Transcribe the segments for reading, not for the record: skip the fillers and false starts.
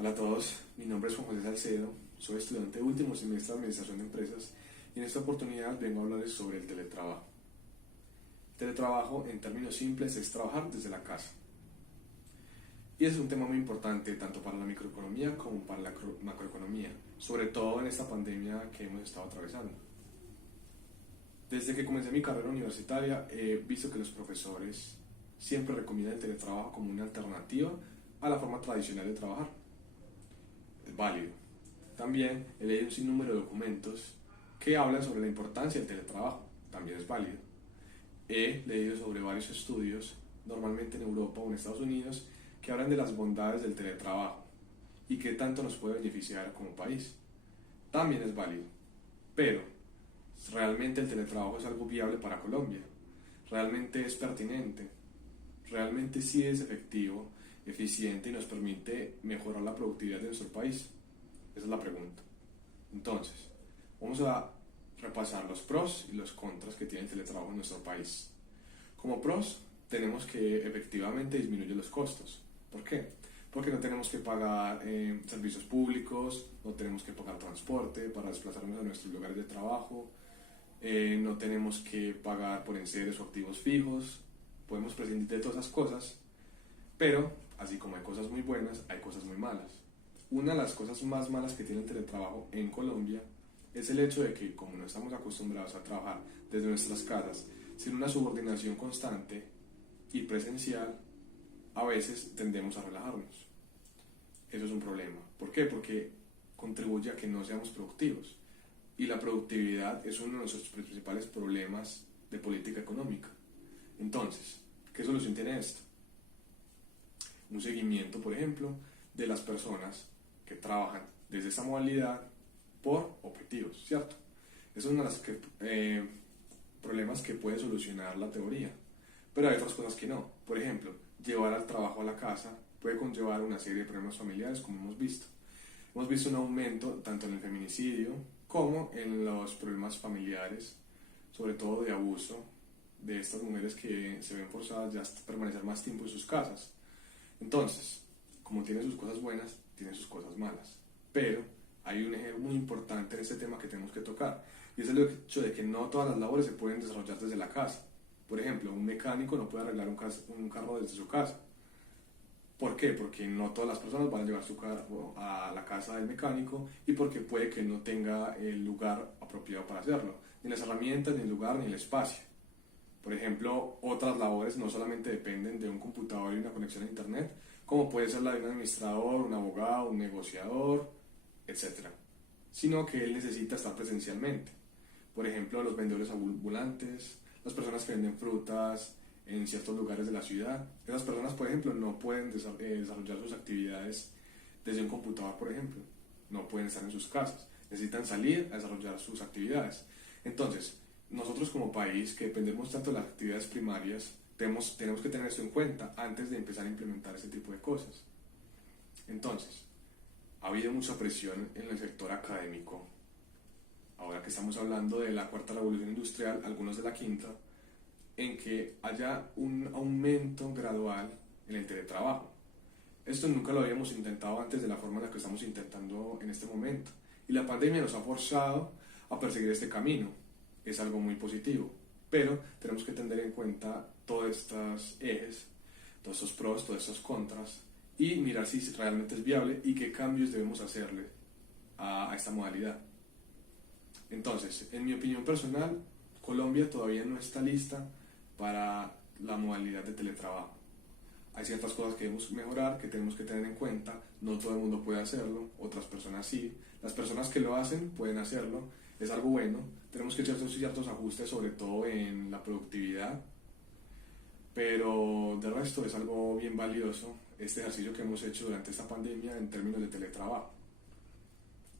Hola a todos, mi nombre es Juan José Salcedo, soy estudiante de último semestre de Administración de Empresas y en esta oportunidad vengo a hablarles sobre el teletrabajo. Teletrabajo, en términos simples, es trabajar desde la casa. Y es un tema muy importante tanto para la microeconomía como para la macroeconomía, sobre todo en esta pandemia que hemos estado atravesando. Desde que comencé mi carrera universitaria he visto que los profesores siempre recomiendan el teletrabajo como una alternativa a la forma tradicional de trabajar. Es válido. También he leído un sinnúmero de documentos que hablan sobre la importancia del teletrabajo. También es válido. He leído sobre varios estudios, normalmente en Europa o en Estados Unidos, que hablan de las bondades del teletrabajo y qué tanto nos puede beneficiar como país. También es válido. Pero, ¿realmente el teletrabajo es algo viable para Colombia? ¿Realmente es pertinente? ¿Realmente sí es efectivo, eficiente y nos permite mejorar la productividad de nuestro país? Esa es la pregunta. Entonces, vamos a repasar los pros y los contras que tiene el teletrabajo en nuestro país. Como pros, tenemos que efectivamente disminuye los costos. ¿Por qué? Porque no tenemos que pagar servicios públicos, no tenemos que pagar transporte para desplazarnos a nuestros lugares de trabajo, no tenemos que pagar por enseres o activos fijos, podemos prescindir de todas esas cosas, pero así como hay cosas muy buenas, hay cosas muy malas. Una de las cosas más malas que tiene el teletrabajo en Colombia es el hecho de que, como no estamos acostumbrados a trabajar desde nuestras casas, sin una subordinación constante y presencial, a veces tendemos a relajarnos. Eso es un problema. ¿Por qué? Porque contribuye a que no seamos productivos. Y la productividad es uno de nuestros principales problemas de política económica. Entonces, ¿qué solución tiene esto? Un seguimiento, por ejemplo, de las personas que trabajan desde esa modalidad por objetivos, ¿cierto? Eso es uno de los problemas que puede solucionar la teoría. Pero hay otras cosas que no. Por ejemplo, llevar al trabajo a la casa puede conllevar una serie de problemas familiares, como hemos visto. Hemos visto un aumento tanto en el feminicidio como en los problemas familiares, sobre todo de abuso de estas mujeres que se ven forzadas ya a permanecer más tiempo en sus casas. Entonces, como tiene sus cosas buenas, tiene sus cosas malas. Pero hay un eje muy importante en este tema que tenemos que tocar, y es el hecho de que no todas las labores se pueden desarrollar desde la casa. Por ejemplo, un mecánico no puede arreglar un carro desde su casa. ¿Por qué? Porque no todas las personas van a llevar su carro a la casa del mecánico y porque puede que no tenga el lugar apropiado para hacerlo, ni las herramientas, ni el lugar, ni el espacio. Por ejemplo, otras labores no solamente dependen de un computador y una conexión a internet, como puede ser la de un administrador, un abogado, un negociador, etc. Sino que él necesita estar presencialmente. Por ejemplo, los vendedores ambulantes, las personas que venden frutas en ciertos lugares de la ciudad. Esas personas, por ejemplo, no pueden desarrollar sus actividades desde un computador, por ejemplo. No pueden estar en sus casas. Necesitan salir a desarrollar sus actividades. Entonces, nosotros como país, que dependemos tanto de las actividades primarias, tenemos que tener esto en cuenta antes de empezar a implementar ese tipo de cosas. Entonces, ha habido mucha presión en el sector académico. Ahora que estamos hablando de la cuarta revolución industrial, algunos de la quinta, en que haya un aumento gradual en el teletrabajo. Esto nunca lo habíamos intentado antes de la forma en la que estamos intentando en este momento. Y la pandemia nos ha forzado a perseguir este camino. Es algo muy positivo. Pero tenemos que tener en cuenta todos estos ejes, todos estos pros, todos estos contras, y mirar si realmente es viable y qué cambios debemos hacerle a esta modalidad. Entonces, en mi opinión personal, Colombia todavía no está lista para la modalidad de teletrabajo. Hay ciertas cosas que debemos mejorar, que tenemos que tener en cuenta. No todo el mundo puede hacerlo, otras personas sí. Las personas que lo hacen pueden hacerlo, es algo bueno. Tenemos que hacer ciertos ajustes, sobre todo en la productividad. Pero de resto es algo bien valioso este ejercicio que hemos hecho durante esta pandemia en términos de teletrabajo.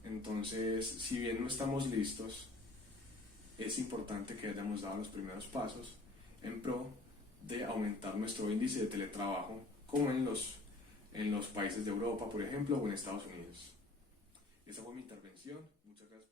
Entonces, si bien no estamos listos, es importante que hayamos dado los primeros pasos en pro de aumentar nuestro índice de teletrabajo, como en los países de Europa, por ejemplo, o en Estados Unidos. Esa fue mi intervención. Muchas gracias.